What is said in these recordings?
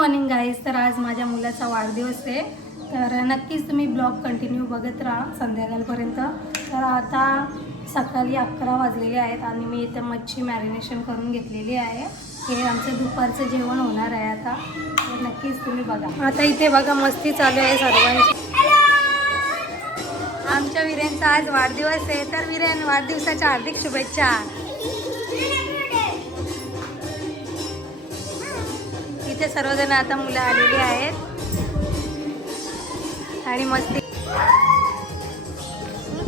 Morning guys तर आज माझ्या मुलाचा वाढदिवस आहे. तर नक्कीच तुम्ही ब्लॉग कंटिन्यू बघत राहा संध्याकाळपर्यंत. तर आता सकाळी अकरा वाजलेले आहेत आणि मी इथं मच्छी मॅरिनेशन करून घेतलेली आहे. हे आमचं दुपारचं जेवण होणार आहे आता. तर नक्कीच तुम्ही बघा. आता इथे बघा मस्ती चालू आहे सर्वांची. आमच्या विरेनचा आज वाढदिवस आहे. तर विरेन वाढदिवसाच्या हार्दिक शुभेच्छा. इथे सर्वजण आता मुलं आलेली आहेत. आणि मस्ती.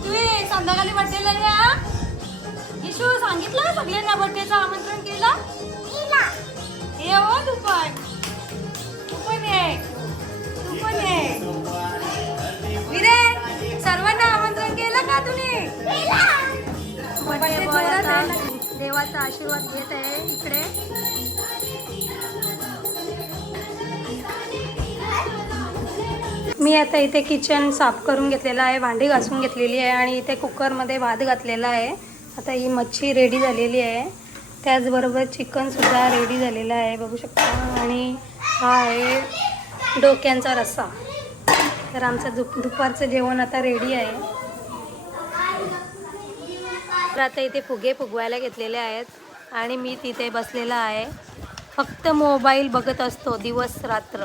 तुम्ही संध्याकाळी बर्थडेला या. इशू सांगितलं ना सगळ्यांना बर्थडेचं आमंत्रण केलं? ये हो तू पण तू पण ये तू पण ये विरे सर्वांना आमंत्रण केलं का तुम्ही? बर्थडे देवाचा आशीर्वाद घेत आहे इकडे. मी आता इथे किचन साफ करून घेतलेलं आहे भांडी घासून घेतलेली आहे आणि इथे कुकरमध्ये भात घातलेला आहे. आता ही मच्छी रेडी झालेली आहे. त्याचबरोबर चिकनसुद्धा रेडी झालेलं आहे बघू शकता. आणि हा आहे डोक्यांचा रस्सा. तर आमचं दुप दुपारचं जेवण आता रेडी आहे. तर आता इथे फुगे फुगवायला घेतलेले आहेत आणि मी तिथे बसलेला आहे. फक्त मोबाईल बघत असतो दिवस रात्र.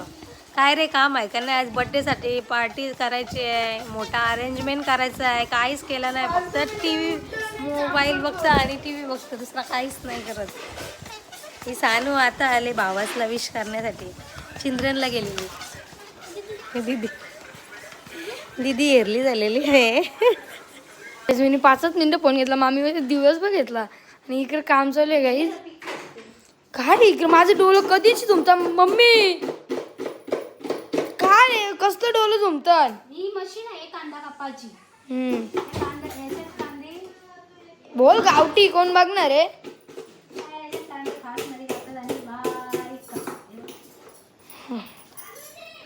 काय रे काम आहे? का नाही आज बड्डेसाठी पार्टी करायची आहे मोठा अरेंजमेंट करायचं आहे काहीच केलं नाही फक्त टी व्ही मोबाईल बघतं आणि टी व्ही बघतं दुसरा काहीच नाही करत. ही सानू आता आले भावासला विश करण्यासाठी. चिंद्रनला गेलेली. दीदी. दीदी एरली झालेली आहे. मी पाचच मिनिटं फोन घेतला मामी दिवसभर घेतला. आणि इकडे काम चालू आहे काही काय इकडे? माझं डोळं कधीच तुमचा? मम्मी! तुमचं ही मशीन आहे कांदा कापायची. हम्म. कांदा ह्याच्यात कांदे. बोल गावठी कोण बघणार आहे? ह्याच्यात कांदे फास्टमध्ये टाकतात आणि बारीक करतात.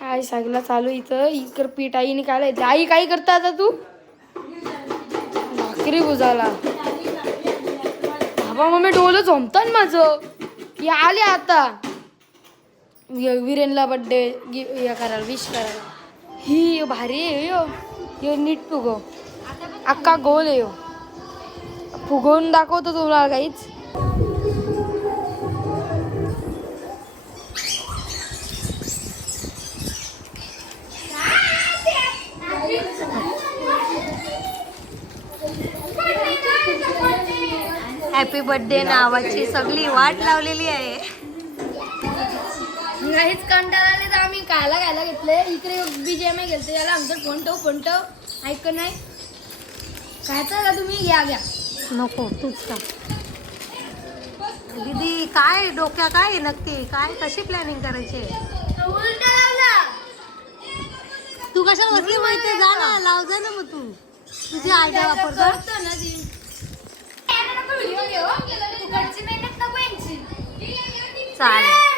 आई सागला चालू इथं. इकडे पीठ आईने काय लायचं आई काय करता आता तू? भाकरी बुजाला बाबा मम्मी डोलं झोमतात माझं. हे आले आता. य- विरेनला बड्डे हे करायला विश करायला. ही भारी आहे यो. यो नीट फुगव. अक्का गोल आहे यो. फुगवून दाखवतो तुला काहीच. हॅपी बर्थडे नावाची सगळी वाट लावलेली आहे. काहीच कंटाळा आले तर आम्ही खायला खायला घेतले इकडे बीजेएम गेलते. त्याला आमचं फोन ठेव फोन ठेव. ऐक नाही? खायचं का तुम्ही? घ्या घ्या नको तूच का? दीदी काय डोक्या काय नक्की? काय कशी प्लॅनिंग करायची? उलटा तू कशाला बसली माहिती जा ना लाव जा ना मग तू. तुझी आयडिया वापर करतो ना ती चालेल.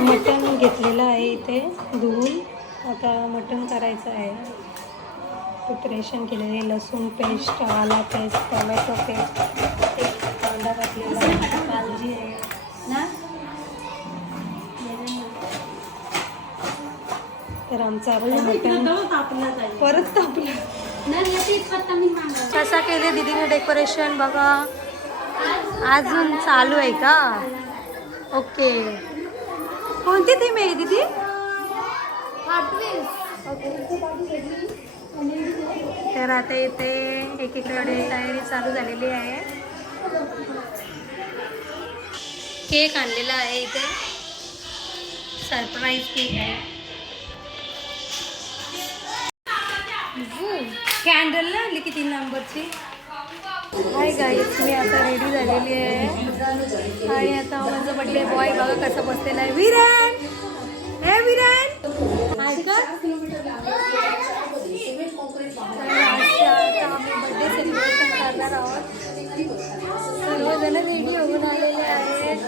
मटण घेतलेलं आहे इथे धुवून. आता मटण करायचं आहे. प्रिपरेशन केलेले लसूण पेस्ट आला पेस्ट टोमॅटो पेस्ट एक कांदा घातलेला आहे. काळजी आहे. ना तर आमचं आता मटण परत तापलं. कसा केले दीदीने डेकोरेशन बघा. अजून चालू आहे का? ओके. कोणती थीम आहे दिदी? तर आता इथे एकीकडे तयारी चालू झालेली आहे. केक आणलेला आहे इथे. सरप्राईज केक आहे. कॅन्डल ना आणली किती नंबरची हाय गाईज मी आता रेडी झालेली आहे. आणि आता माझं बड्डे बॉय बघा कसं बसलेला आहे. विरान हे विरान आम्ही बड्डे सेलिब्रेशन करणार आहोत. सर्वजण रेडी होऊन आलेले आहेत.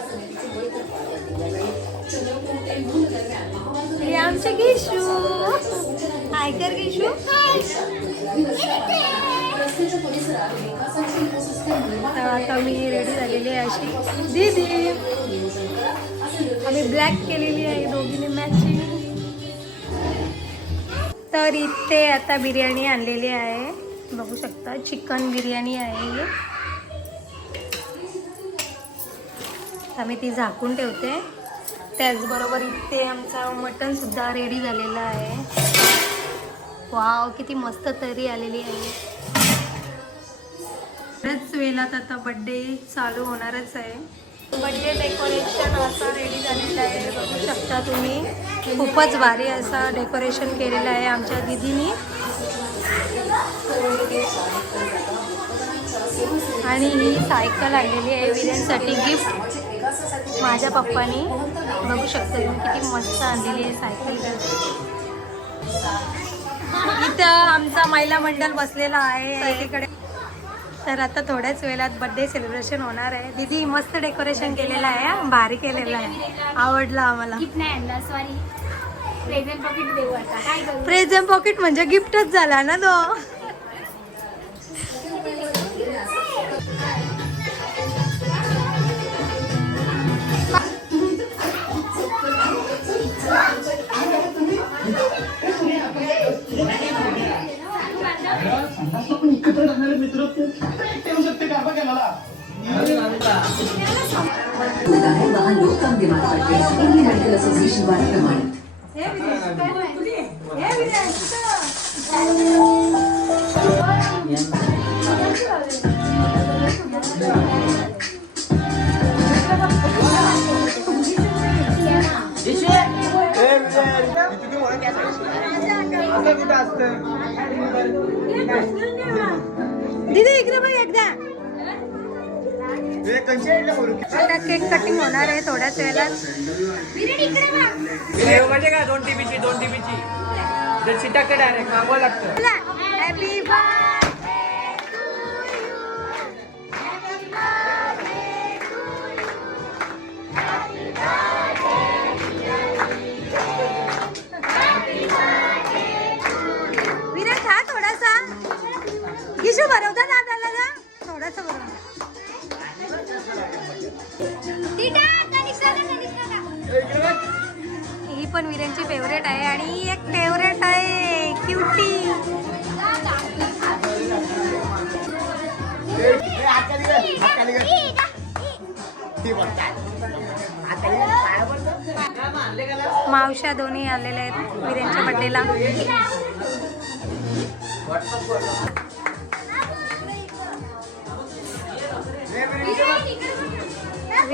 हे आमचे गिशू. हाय कर गिशू. तर आता मी रेडी झालेली आहे अशी. दीदी! आम्ही ब्लॅक केलेली आहे दोघीने मॅचिंग तर इथे आता बिर्याणी आणलेली आहे. बघू शकता चिकन बिर्याणी आहे आम्ही आता मी ती झाकून ठेवते. त्याचबरोबर इथे आमचा मटणसुद्धा रेडी झालेला आहे. वाव किती मस्त तरी आलेली आहे. वेळात आता बड्डे चालू होणारच आहे. बड्डे डेकोरेशन असं रेडी झालेलं आहे. बघू शकता तुम्ही. खूपच भारी असं डेकोरेशन केलेलं आहे आमच्या दिदीनी. आणि ही सायकल आणलेली आहे विरांसाठी गिफ्ट माझ्या पप्पानी. बघू शकता तुम्ही किती मस्त आणलेली आहे सायकल इथं आमचा महिला मंडळ बसलेला आहे. एकीकडे तर आता थोड्याच वेळात बर्थडे सेलिब्रेशन होणार आहे. दीदी मस्त डेकोरेशन केलेलं आहे. भारी केलेलं आहे. आवडलं आम्हाला. प्रेझेंट पॉकेट म्हणजे गिफ्टच झाला ना तो? başlama artık. Evler. Gitti değil mi? Aslında bir bastım. आता केक कटिंग होणार आहे थोड्याच वेळात. म्हणजे काय दोन टीबीची दोन टीबीची जर चिटाकते डायरेक्ट मागवावं लागतं. हॅपी विराट खा थोडासा. किशू भरवता दादाला जा. थोडासा भरवता. ही पण विरेनची फेवरेट आहे आणि एक फेवरेट आहे. क्युटी मावश्या दोन्ही आलेल्या आहेत विरेनच्या बड्डेला.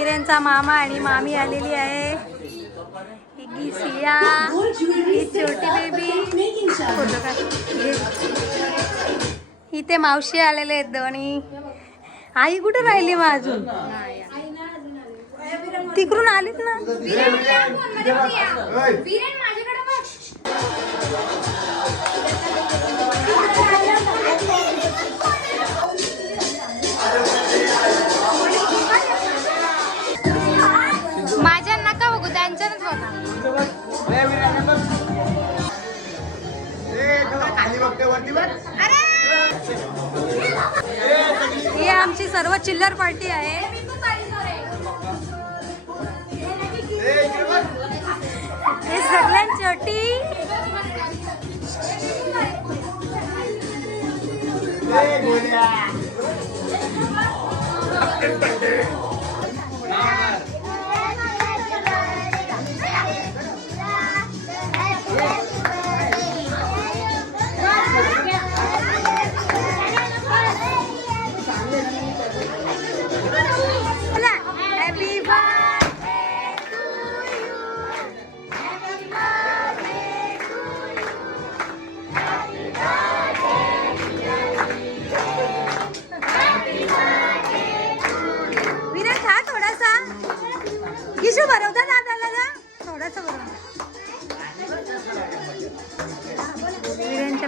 विरेनचा मामा आणि मामी आलेली आहे. ही सिया ही छोटी बेबी फोटो का इथे मावशी आलेले आहेत दोन्ही. आई कुठे राहिली मग अजून? तिकडून आलीत ना? ही आमची सर्व चिल्लर पार्टी आहे. हे सगळ्यांची अटी.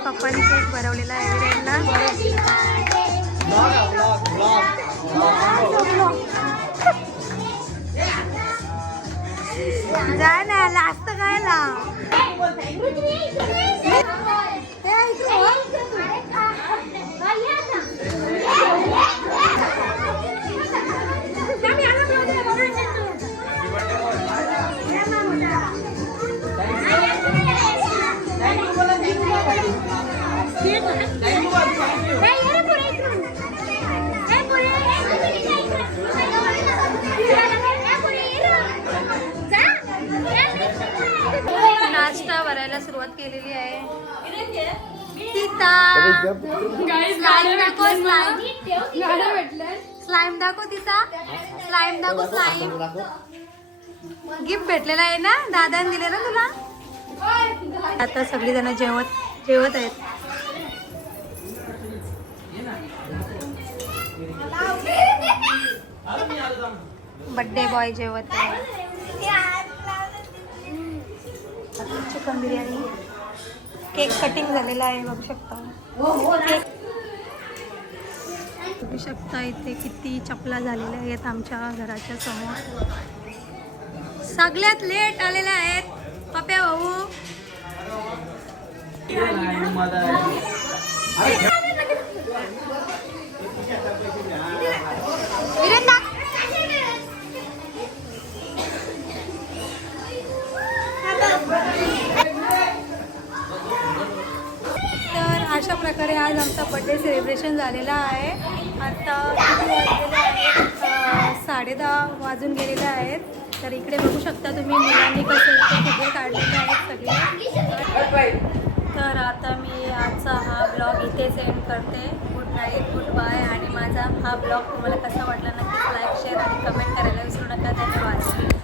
पप्पांनी केक भरवलेला आहे विरेनला जा ना लास्ट काय ला नाश्ता भरायला सुरुवात केलेली आहे. स्लाईम दाखव स्लाईम दाखव तिचा स्लाईम दाखव स्लाईम गिफ्ट भेटलेला आहे ना? दादा दिले ना तुला? आता सगळी जण जेवत जेवत आहेत. बड्डे बॉय जेवत आहे. चिकन बिर्याणी. केक कटिंग झालेला आहे बघू शकता. केक. बघू शकता इथे किती चपला झालेल्या आहेत आमच्या घराच्या समोर. सगळ्यात लेट आलेल्या आहेत. पप्या भाऊ. प्रकारे आज आमचा बड्डे सेलिब्रेशन झालेला आहे. आता किती वाजलेले आहेत? साडेदहा वाजून गेलेले आहेत. तर इकडे बघू शकता तुम्ही मुलांनी कसे फुगे काढलेले आहेत सगळे. तर आता मी आजचा हा ब्लॉग इथे सेंड करते. गुड नाईट गुड बाय आणि माझा हा ब्लॉग तुम्हाला कसा वाटला नक्कीच लाईक शेअर आणि कमेंट करायला विसरू नका. धन्यवाद.